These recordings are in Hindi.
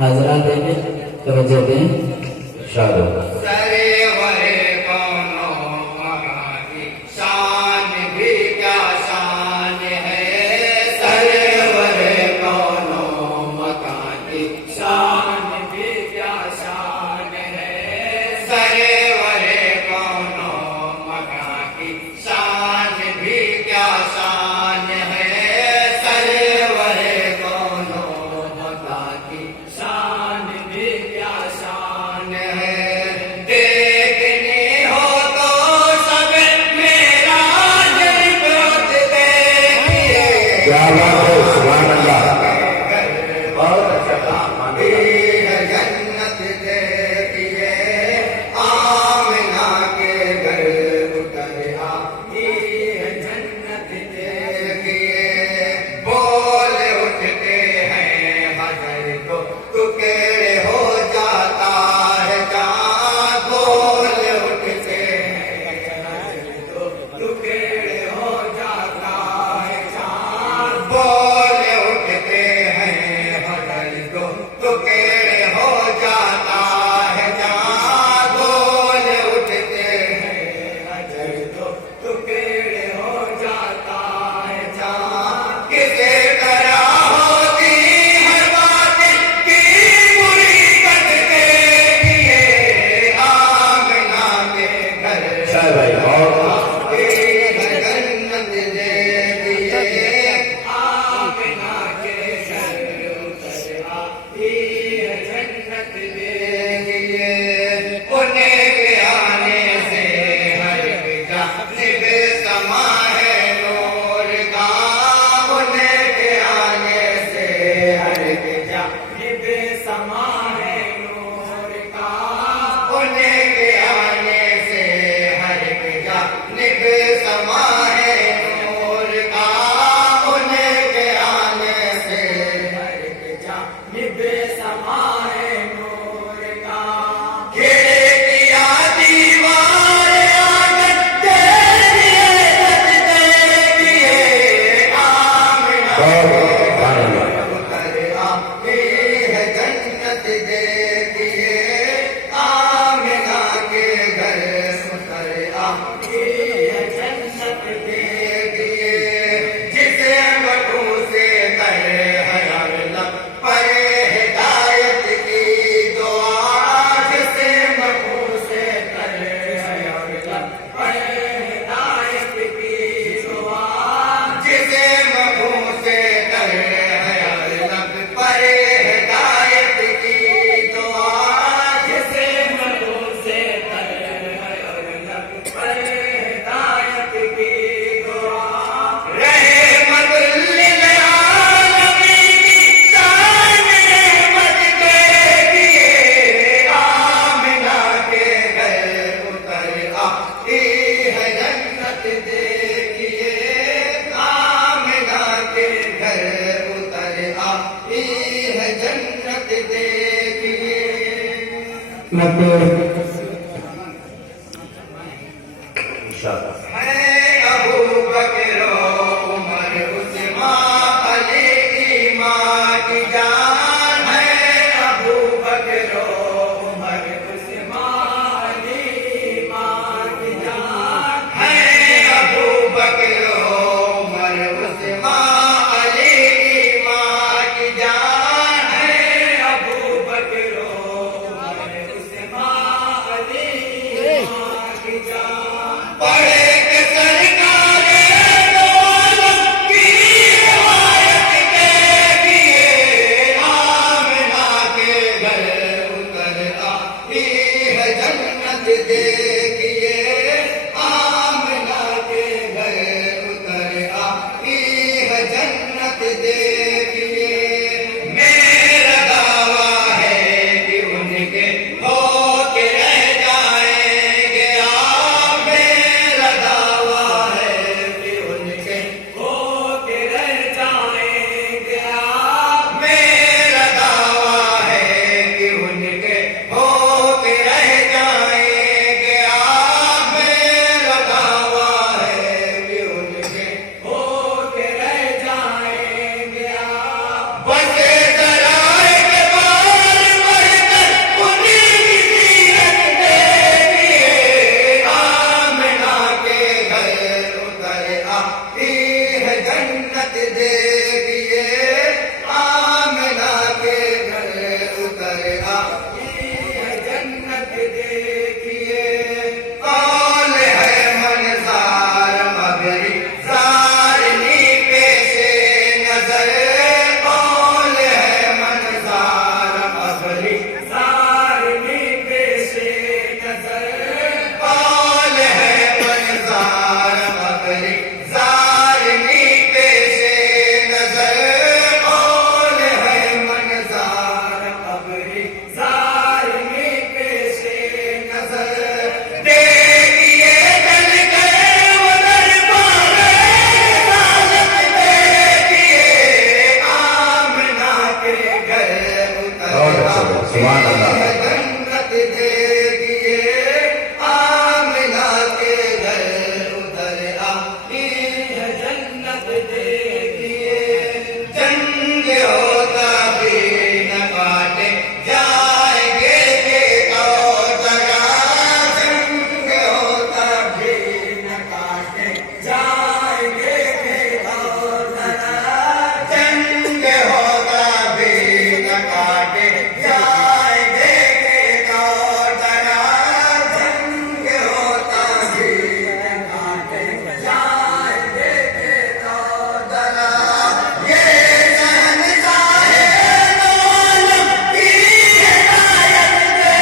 हाजरा देंगे, तवज्जो दें, शाबाश। आती है जन्नत देखिए। कौन है मनसार मगरी सारनी पेशे नजर, कौन है मनसार मगरी सारनी पेशे नजर, कौन है मनसार मगरी सारनी पेशे नजर, कौन है मनसार मगरी सारनी पेशे नजर। देखिए जल गए वो दरबारे साजत, देखिए आमना के घर उतर सुभान अल्लाह। जन्नत देखिए आमना के घर उतर आती है जन्नत देखिए। जंग होता भी न काटे जाएंगे के और जगह, जंग होता भी न काटे जाएंगे के और जगह, जंग होता भी न काटे जाएंगे के और जगह, जंग होता भी न काटे जाएंगे के और जगह। ये शहंशाहे दो आलम की हिदायत दे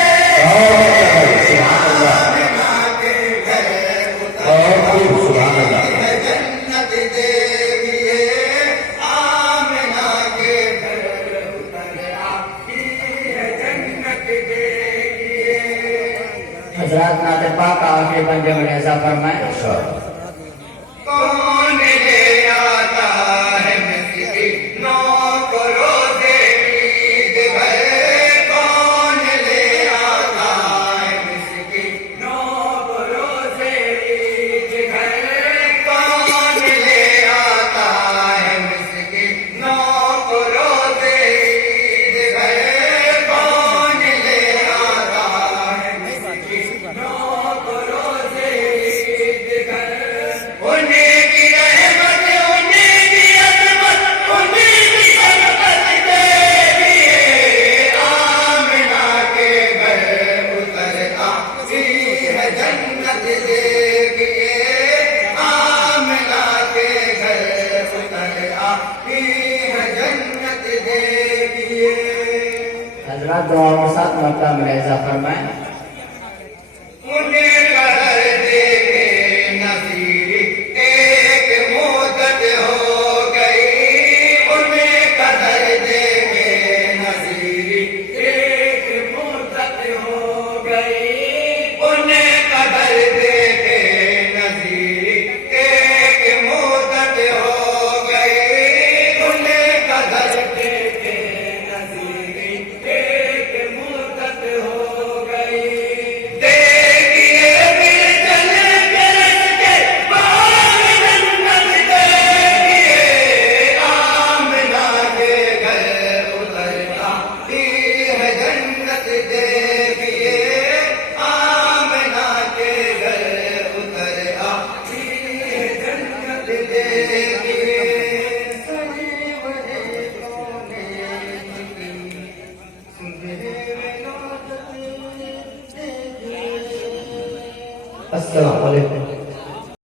सुभान अल्लाह। आमना के घर उतर और खूब सुभान अल्लाह। है जन्नत देखिए। आमना के घर उतर आती है जन्नत देखिए। हजरात नाते पाक आखिरी पंजे में ऐसा फरमाए। इरशाद। कौन ले आता है मिस्किनों को रोज़े ईद भर, कौन ले आता है मिस्किनों को रोज़े ईद भर, कौन ले आता है मिस्किनों को रोज़े ईद भर, कौन ले आता है मिस्किनों को रोज़े ईद भर। उन्हीं की रहमत, उन्हीं की अज़मत, उन्हीं की बरकत देखिए आमना के घर उतर आती है जन्नत देखिए। आमना के घर उतर आती है जन्नत देखिए। हजरात दुआ के साथ मक्का में ऐसा फरमाए। उन्हें कदर देखे नसीरी एक मुद्दत हो गई, उन्हें कदर देखे नसीरी एक मुद्दत हो गई, उन्हें कदर देखे नसीरी एक मुद्दत हो गई, उन्हें कदर देखे नसीरी एक मुद्दत हो गई। देखिए फिर चल के रस्ते बाग जन्नत देखिए। आमना के घर उतर आती है जन्नत देखिए। आमना के घर उतर आती है जन्नत देखिए। सजीव है कौन सुबह में लौटते देखिए। अस्सलाम वालेकुम।